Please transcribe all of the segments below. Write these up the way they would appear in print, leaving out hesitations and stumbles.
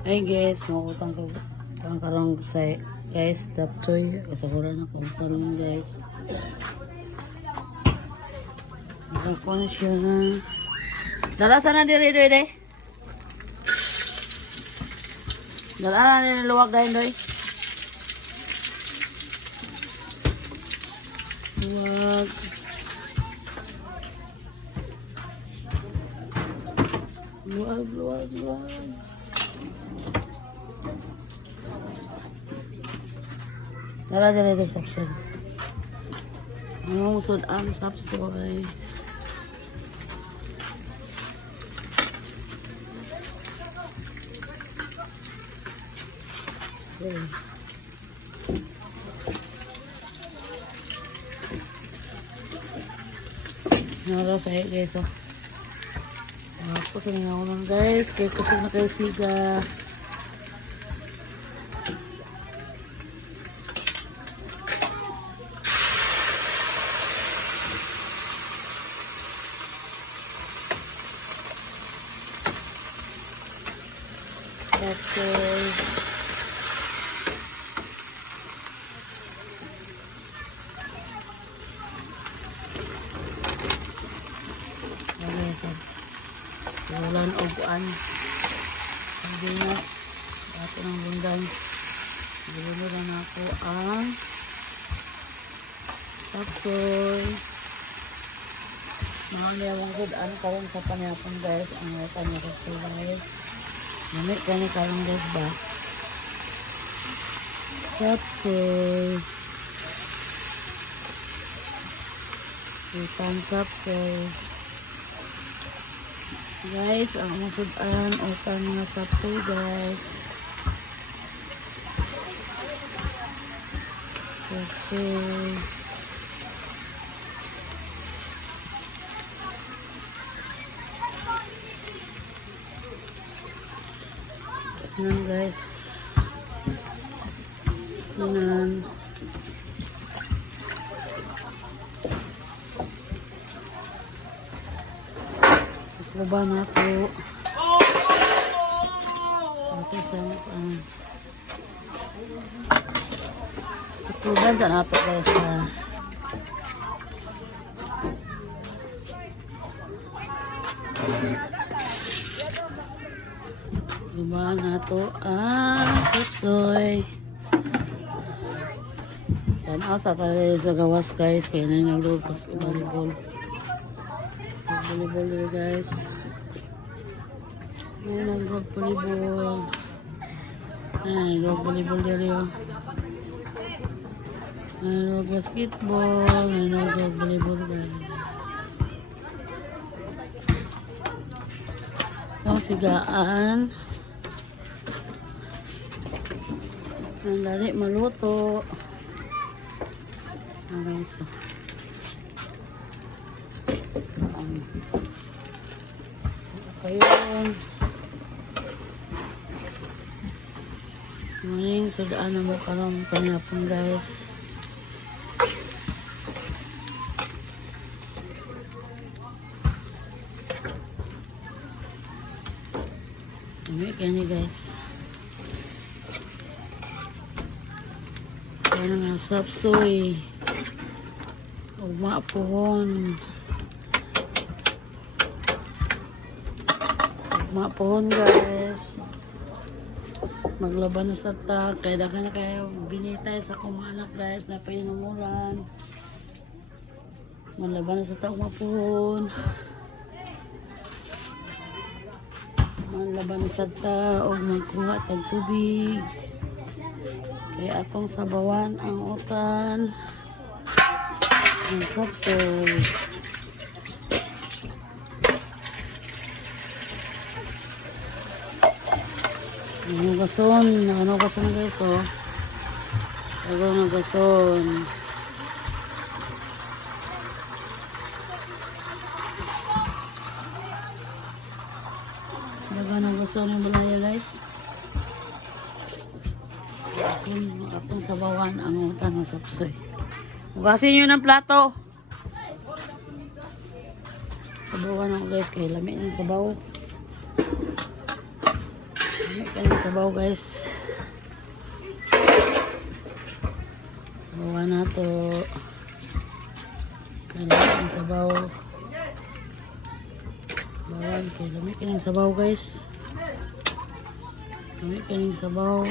Ay guys, makutang ko ang karong sa guys, chapchoy. Kasaguran ako ang salon guys. Nakakuha siya na. Dalasan na diri diri. Dalasan na luwag guys doy. Luwag. Luwag. Dala diri sapsoy. Ang sudan sapsoy. Nara sa guys oh. Ako sa nga unang guys, kay kusog na kay siga. Okay. Walang upuan. Ang dinas. Ato ng bundan. Gulo na ako ang tapsoy. Mga niyawang kudan karon sa panapon guys. Ang kanya tapsoy guys. Namit ka ni karong guys ba? Tapsoy. Ikan tapsoy. Guys, ang masudan utang nga sapsoy guys. Okay. Sinan guys. Sinan. Kuba na ako. Okay, sa kuban sa nato guys ha. Kuba na to ang tutsoy. Yan asa tayo sa gawas guys. Kaya na naglupas volleyball. Volleyball guys. Ayan, volleyball. Ayan, volleyball dito. Ayan, basketball. Ayan, volleyball guys. Ang sigaan. Ang dali maluto. Ayan guys. Ayun. Morning, sudaan na mo karong panapon guys. Dami kaya guys. Kaya nga sapsoy. Ugma pohon. Mapon guys, maglaban na sa truck kaya dagan na kayo binitay sa kumanak guys na pinumulan. Maglaban na sa truck mapon, maglaban na sa truck o magkuha tag tubig kaya atong sabawan ang utan ang sapsoy. Ano gason guys oh. Ano gason. Dagan ang gason yung balaya guys. Gason atong sabawan ang utan ng sapsoy. Hugasin nyo ng plato. Sabawan ako guys kay lami ng sabaw. May kaning sabaw guys. Sabawan na to. Kaning sabaw. Bawan kay dami kaning sabaw guys. Dami kaning sabaw.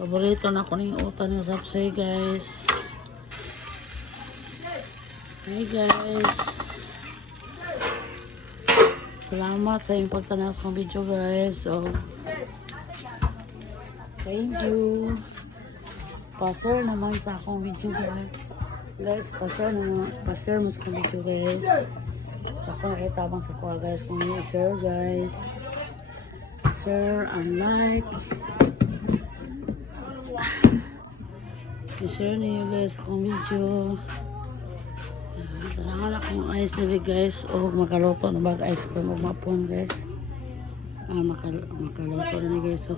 Paborito na ko ning utan nga sapsay guys. Hey guys. Salamat sa inyong pagtanas kong video guys. So, thank you. Pa-share naman sa akong video guys. Guys, pa-share naman. Pa-share mo sa akong video guys. Ako nakitabang sa kuha guys. Kung i-share guys. Share and like. I-share niyo guys sa akong video. Kailangan akong ice na guys. O makaluto na bag ice cream o mapon guys. Makaluto na ni guys. So,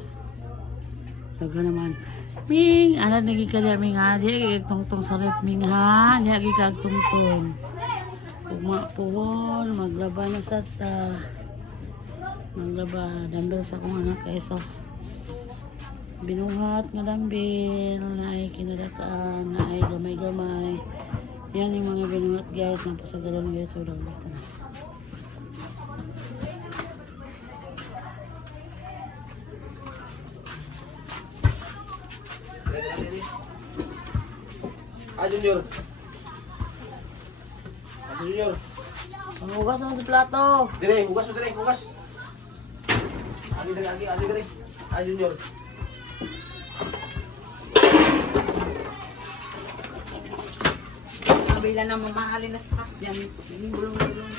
laga naman. Ming, anak naging kalya Ming ha. Di tungtong sa rep Ming ha. Di agad tungtong. Kung mapuhon, maglaba na sa ta. Maglaba. Dambil sa akong anak guys. So, binuhat nga dambil. Na ay kinadataan. Na ay gamay-gamay. Yan yung mga binuhat guys. Napasagalan guys. Ulang basta na. Junior. Junior. Hugas mo sa plato. Dire, hugas mo dire, hugas. Ali dire. Junior. Kabila na mamahalin na sa yan. Yung bulong-bulong.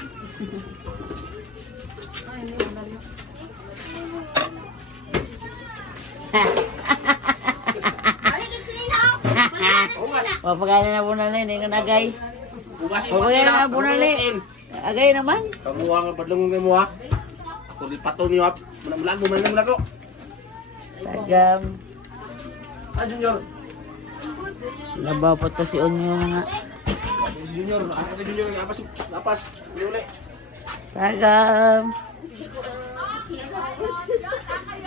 Ay, hindi mo dali. Papagana na po na hindi ka nagay. Papagana na po na agay naman. Kamuha nga padlong mo ha. Ako di pato niyo ha. Mula ko. Tagam. Junior. Labaw pa to si Onyo nga. Junior, ako kay Junior lapas. Uli. Tagam.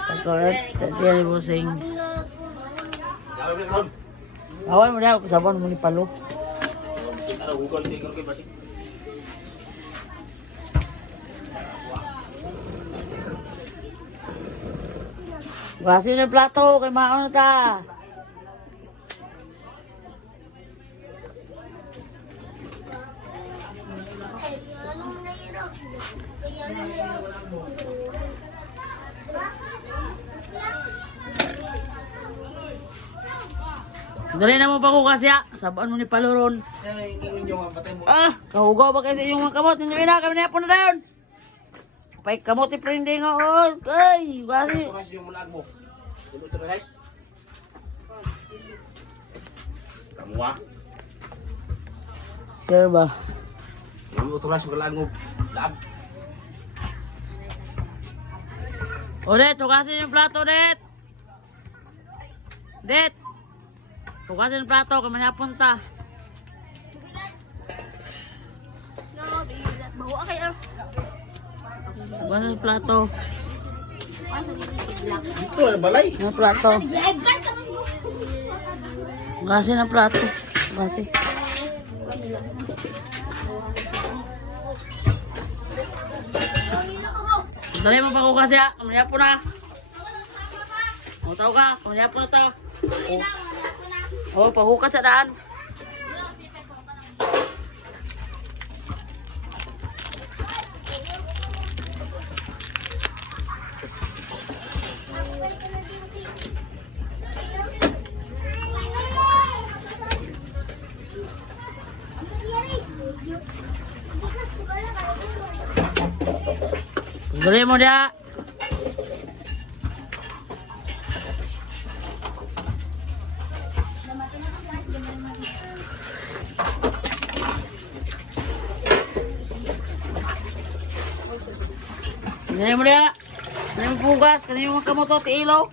Tagorat, tadi ni busing. Awan mo daw, sabon mo ni palo. Kita hugon ni kay basi. Basin na plato, kay maon ta. Dali na mo pagukas ya. Sabaan mo ni paluron. Kahugaw ba kasi yung mga kamot? Hindi na kami na po na dayon. Pay kamot i-prende nga. Ay, basi. Kamuha. Sure ba? Yung utulas ko lang lag. Odet, hugasin yung plato, Odet. Det. Hugasin yung plato, kami napunta. Bawa kayo. Hugasin yung plato. Ito balay. Yung plato. Hugasin yung plato. Hugasin. Dali mo pagugas ya. Kami na po na. Tau ka, kami na po na to. Pahukas sa daan. Dali mo dia. Dali mo dia. Dali mo pugas, kanina mo kamoto ti ilaw.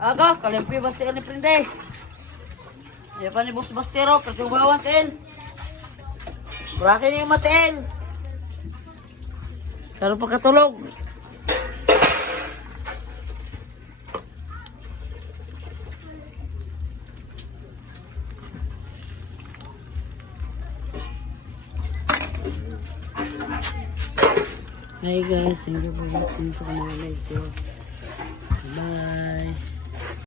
Aga, kalimpi basti kan prende. Ya pa ni bus bastero, pero bawan tin. Berasa ni matiin. Kalau pagkatulog. Hi guys, thank you for watching sa kanang live ko. Bye.